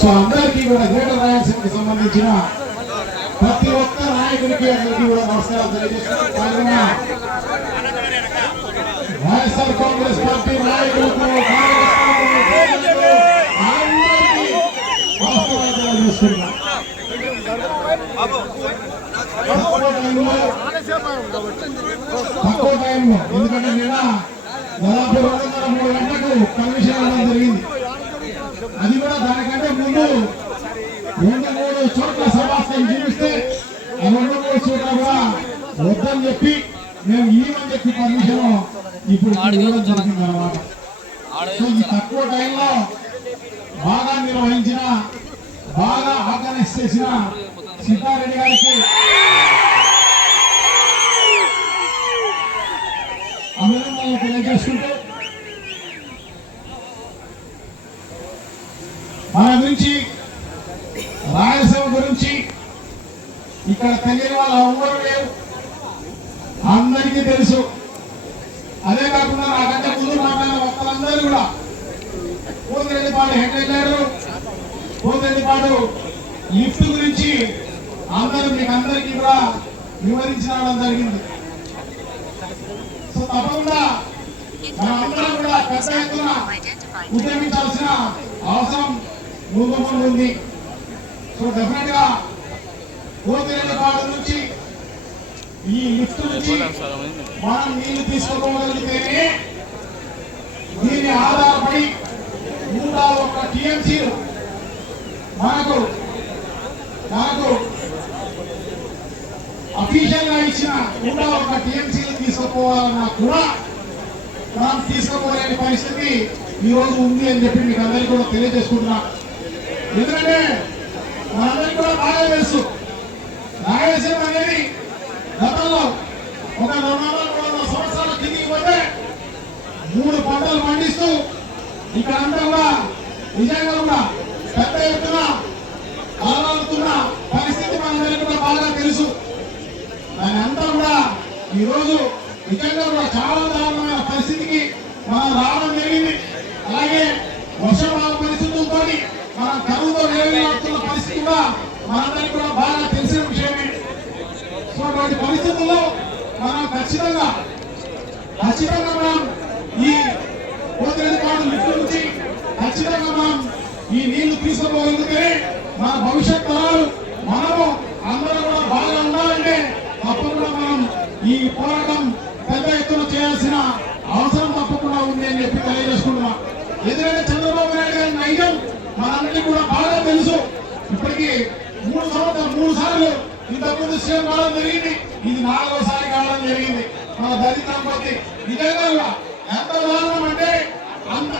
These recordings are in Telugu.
సో అందరికీ కూడా గ్రేటర్ రాయలసీమకి సంబంధించిన ప్రతి ఒక్క నాయకుడికి అందరికీ కూడా నమస్కారం తెలియజేస్తున్నాను. వైఎస్ఆర్ కాంగ్రెస్ పార్టీ నాయకులకు తక్కువ టైంలో, ఎందుకంటే నిన్న దాదాపు 2:30-3 గంటలకు కమిషన్ ఇవ్వడం జరిగింది. అది కూడా దానికంటే ముందు 2-3 చోట్ల సమావేశం జీవిస్తే 2-3 చోట్ల కూడా వద్దని చెప్పి మేము ఈవని చెప్పి పర్మిషన్ ఇప్పుడు ఇవ్వడం జరిగింది అన్నమాట. సో ఈ తక్కువ టైంలో బాగా నిర్వహించిన, బాగా ఆర్గనైజ్ చేసిన సిద్ధారెడ్డి గారికి అభినందనలు తెలియజేసుకుంటూ, మన గురించి రాయలసీమ గురించి ఇక్కడ తెలియని వాళ్ళు ఎవరు లేరు, అందరికీ తెలుసు. అదే కాకుండా నాకంటే ముందు మాట్లాడిన వక్తలందరూ కూడా పోతిరెడ్డిపాడు హెడ్ వెళ్ళారు. పోతిరెడ్డిపాడు లిఫ్ట్ గురించి మీకు అందరికీ కూడా వివరించడం జరిగింది. సో తప్పకుండా మనమందరం కూడా పెద్ద ఎత్తున ఉద్యమించాల్సిన అవసరం ముందు ఉంది. సో డెఫినెట్ గా పోతిరెడ్డిపాడు నుంచి ఈ లిఫ్ట్ నుంచి మనం నీళ్లు తీసుకోగలిగితేనే దీన్ని ఆధారపడి 101 టీఎంసీలు మనకు అఫీషియల్ గా ఇచ్చిన 101 టీఎంసీలు తీసుకుపోవాలన్నా కూడా మనం తీసుకోలేని పరిస్థితి ఈ రోజు ఉంది అని చెప్పి మీకు అందరికీ కూడా తెలియజేసుకుంటున్నా. ఎందుకంటే మనందరికీ కూడా బాగా తెలుసు, రాయలసీమ అనేది గతంలో ఒక 200-300 సంవత్సరాల కిందికి పోతే 3 పంటలు పండిస్తూ ఇక్కడంతా కూడా నిజంగా కూడా పెద్ద ఎత్తున అలవాలుతున్న పరిస్థితి మనందరికీ కూడా బాగా తెలుసు. దాని అంతా కూడా ఈరోజు నిజంగా కూడా చాలా దారుణమైన పరిస్థితికి మనం రావడం జరిగింది. అలాగే వర్షపాత పరిస్థితులతో మనం కరువుతో వేలాడుతున్న పరిస్థితి కూడా మనందరికీ కూడా బాగా తెలిసిన విషయమే. సో అటువంటి పరిస్థితుల్లో మనం ఖచ్చితంగా మనం ఈ పోతిరెడ్డిపాడు లిఫ్ట్ నుంచి ఖచ్చితంగా మనం ఈ నీళ్లు తీసుకోగలిగితే మన భవిష్యత్ తరాలు మనము అందరూ కూడా బాగా ఉండాలంటే తప్పకుండా మనం ఈ పోరాటం పెద్ద ఎత్తున చేయాల్సిన అవసరం తప్పకుండా ఉంది అని చెప్పి తెలియజేసుకుంటున్నాం. ఎందుకంటే చంద్రబాబు నాయుడు గారి నైజం మనందరికీ కూడా బాగా తెలుసు. ఇప్పటికీ 3 సార్లు ఇంతకుముందు సీఎం కావడం జరిగింది, ఇది 4వసారి కావడం జరిగింది. మన దళితం బట్టి నిజంగా ఎంత దారుణం అంటే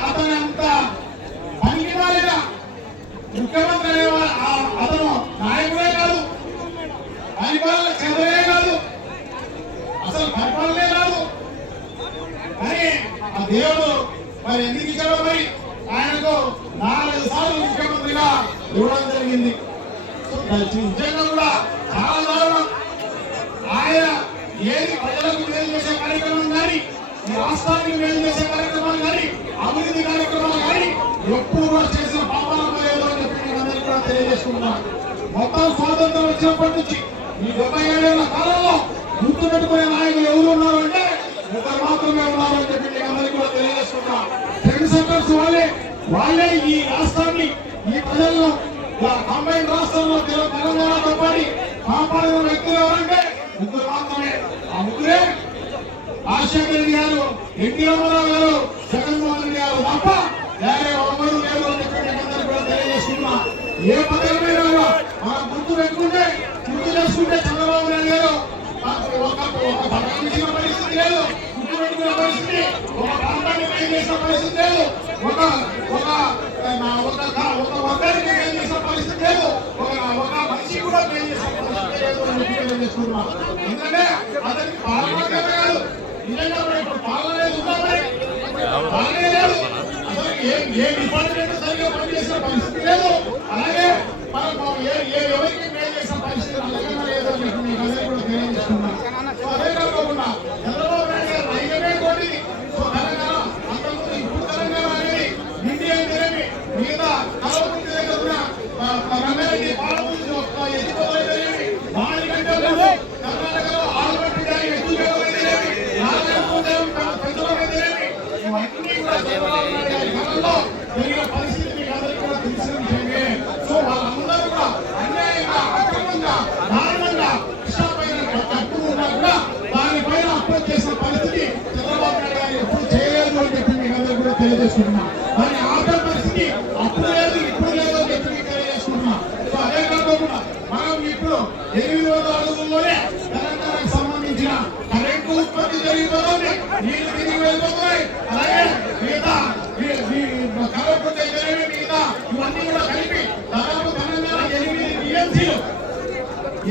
అతను అంత పనికి మారిన ముఖ్యమంత్రి అతను నాయకుడే కాదు, పరిపాలన చదవే కాదు, అసలు పరిపాలనే కాదు. కానీ ఆ దేవుడు మరి ఎందుకు ఇచ్చాడో మరి ఆయనకు 4 సార్లు ముఖ్యమంత్రిగా ఇవ్వడం జరిగింది. నిజంగా కూడా చాలా దారుణం. ఆయన ఏది ప్రజలకు మేలు చేసే కార్యక్రమం కానీ, ఈ రాష్ట్రానికి మేలు చేసే కార్యక్రమాలు కానీ, అభివృద్ధి కార్యక్రమాలు కానీ ఎప్పుడు కూడా చేసిన పాపాలు లేదు అని చెప్పి నేను అందరికీ కూడా తెలియజేసుకుంటున్నాను. మొత్తం స్వాతంత్రం వచ్చినప్పటి నుంచి ఈ 77 ఏళ్ల కాలంలో గుర్తుపెట్టుకునే నాయకులు ఎవరు ఉన్నారు అంటే 1 మాత్రమే ఉన్నారు అని చెప్పి నేను అందరికీ కూడా తెలియజేసుకుంటున్నాను. ఫ్రెండ్ సెంటర్స్ వాళ్ళే ఈ రాష్ట్రాన్ని, ఈ ప్రజలను కంబైన్ రాష్ట్రంలో తెలంగాణతో పాటు కాపాడిన వ్యక్తులు ఎవరంటే 3 మాత్రమే. ఆ 3 రాజశేఖర రెడ్డి గారు, ఎన్టీ రామారావు గారు, జగన్మోహన్ రెడ్డి గారు తప్ప వేరే ఎవరు లేరు అని చెప్పి అందరూ కూడా తెలియజేస్తున్నా. ఏ పదవిమైనా మనం గుర్తు చేసుకుంటే చంద్రబాబు నాయుడు గారు ఒక పథకం ఇచ్చిన పరిస్థితి లేదు, గుర్తు పెట్టుకునే పరిస్థితి, ఒక ప్రాంతాన్ని మేలు చేసిన పరిస్థితి లేదు, ఒక వర్గానికి మేలు చేసిన పరిస్థితి లేదు, ఒక మనిషి కూడా మేలు చేసిన పరిస్థితి లేదు అని చెప్పి తెలియజేస్తున్నాం. ఎందుకంటే అతనికి పాలన కాదు, నిజంగా ఇప్పుడు పాలన లేదు, పాలనే లేదు, అసలు ఏ డిపార్ట్మెంట్ సరిగ్గా పనిచేసిన పరిస్థితి లేదు. అలాగే ఎవరికి మేలు చేసిన పరిస్థితి నిజంగా లేదు అని చెప్పి మీకు అందరికీ కూడా తెలియజేస్తున్నాం. సో అదే కాకుండా చంద్రబాబు నాయుడు గారు నైజమే కోటి తెలంగాణ అంతకుముందు ఇప్పుడు తెలంగాణ అనేది ఇండియా తెలియని మిగతా కలవకుంటి దగ్గర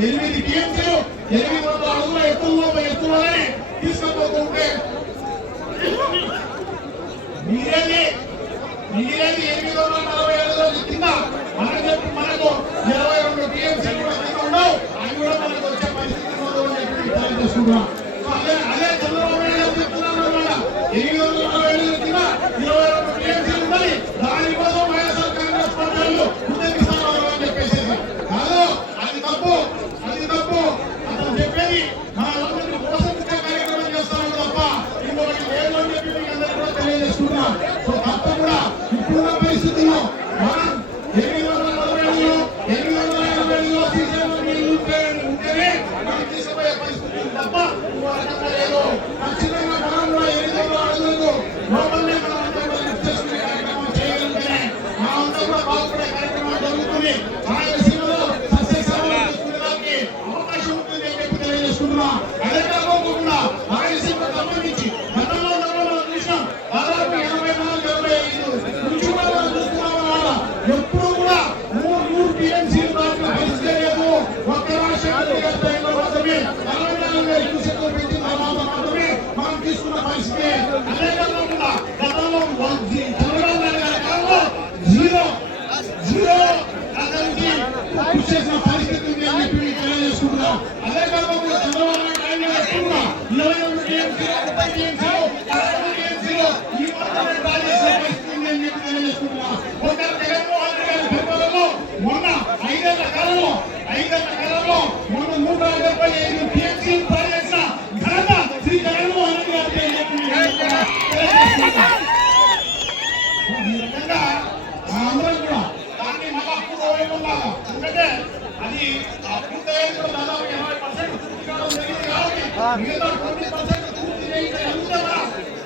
8 టీఎంసీలు 800 అడుగుల ఎత్తులోనే తీసుకుపోతుంటే మీరేది 847 కింద మనకు 22 టీఎంసీలు కూడా కింద ఉండవు. అవి కూడా మనకు వచ్చే పరిస్థితి తెలియజేసుకుంటున్నాం. అదే చంద్రబాబు నాయుడు గారు చెప్తున్నారు అన్నమాట. 847 కింద 22 టీఎంసీలు ఉండాలి. దానికోసం వైఎస్ఆర్ కాంగ్రెస్ పార్టీ ఉద్యమిస్తామని చెప్పేసి కాదు. అది తప్పు. అతను చెప్పేది మన అందరినీ మోసపుచ్చే కార్యక్రమం చేస్తామని తప్ప ఇంకొకటి లేదు అని చెప్పి మీకు అందరికీ కూడా తెలియజేసుకుంటున్నాం. సో తప్ప కూడా ఇప్పుడున్న పరిస్థితుల్లో మనం 847లో ఉంటేనే మనం తీసుకుపోయే పరిస్థితి తప్ప ఇంకో రకంగా లేదు. ఖచ్చితంగా మనం కూడా 800 అడుగులకు లోపలనే మనం అంతా కూడా లిఫ్ట్ చేసుకునే కార్యక్రమం చేయగలిగితేనే మనం అంతా కూడా బాగుపడే కార్యక్రమం జరుగుతుంది. రాయలసీమలో సస్యశ్యామలం చేసుకునేదానికి అవకాశం ఉంటుంది అని చెప్పి తెలియజేసుకుంటున్నాం. అదే కాకుండా రాయలసీమకు సంబంధించి గతంలో మనం చూసినాం. దాదాపు 84-85 నుంచి కూడా మనం చూస్తున్నాం అన్నమాట. ఎప్పుడు కూడా 3 టీఎంసీలు దాటిన పరిస్థితి లేదు. ఒక్క రాష్ట్రానికి మాత్రమే 44,000 క్యూసెక్లు పెంచిన తర్వాత మాత్రమే మనం తీసుకున్న పరిస్థితి. అదే కాకుండా గతంలో చంద్రబాబు నాయుడు గారి కాలంలో జీరో అతనికి కృషి చేసిన పరిస్థితి ఉంది అని చెప్పి మీకు తెలియజేసుకుంటున్నాం. అదే కాకుండా చంద్రబాబు నాయుడు ఆయన కూడా 22 టీఎంసీలు 30 టీఎంసీలు 11 టీఎంసీలు ఈ మాత్రమే డ్రా చేసిన పరిస్థితి ఉంది అని చెప్పి తెలియజేసుకుంటున్నాం. ఒక జగన్మోహన్ రెడ్డి గారి పరిపాలనలో మొన్న 5 ఏళ్ల కాలంలో మొన్న 175 టీఎంసీలు డ్రా చేసిన ఘనత శ్రీ జగన్మోహన్ రెడ్డి గారికి అని చెప్పి ఈ రకంగా అందరం కూడా దాన్ని మళ్ళా పూర్వవైపులాగా ఎందుకంటే అది పూర్తయ్యేది కూడా దాదాపు 80% పూర్తి కావడం జరిగింది కాబట్టి మిగతా 20% పూర్తి చేయగలిగితే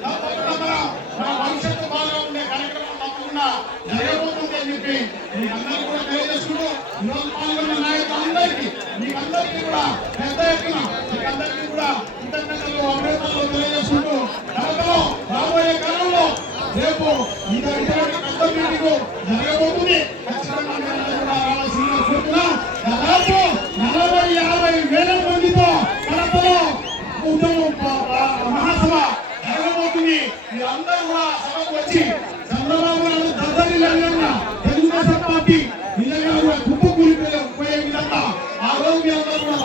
తప్పకుండా మన భవిష్యత్తు బాగా ఉండే కార్యక్రమం తప్పకుండా జరగబోతుంది అని చెప్పి మీకందరికీ కూడా తెలియజేసుకుంటూ ఈరోజు పాల్గొన్న నాయకులందరికీ మీకందరికీ కూడా పెద్ద ఎత్తున మీకందరికీ కూడా కృతజ్ఞతలు అభినందనలు తెలియజేసుకుంటూ రాబోయే కాలంలో రేపు ఇటువంటి పెద్ద మీటింగ్ జరగబోతుంది. ఖచ్చితంగా మీరందరూ కూడా రావాల్సిందిగా కోరుతున్నాం. దాదాపు 40-50 వేల మందితో కడపలో ఉద్యమం మహాసభ జరగబోతుంది. మీరందరూ కూడా సభకు వచ్చి చంద్రబాబు నాయుడు దద్దరి లేకుండా తెలుగుదేశం పార్టీ నిజంగా కూడా కుప్పకూలిపోయే విధంగా ఆ రోజు మీరందరూ కూడా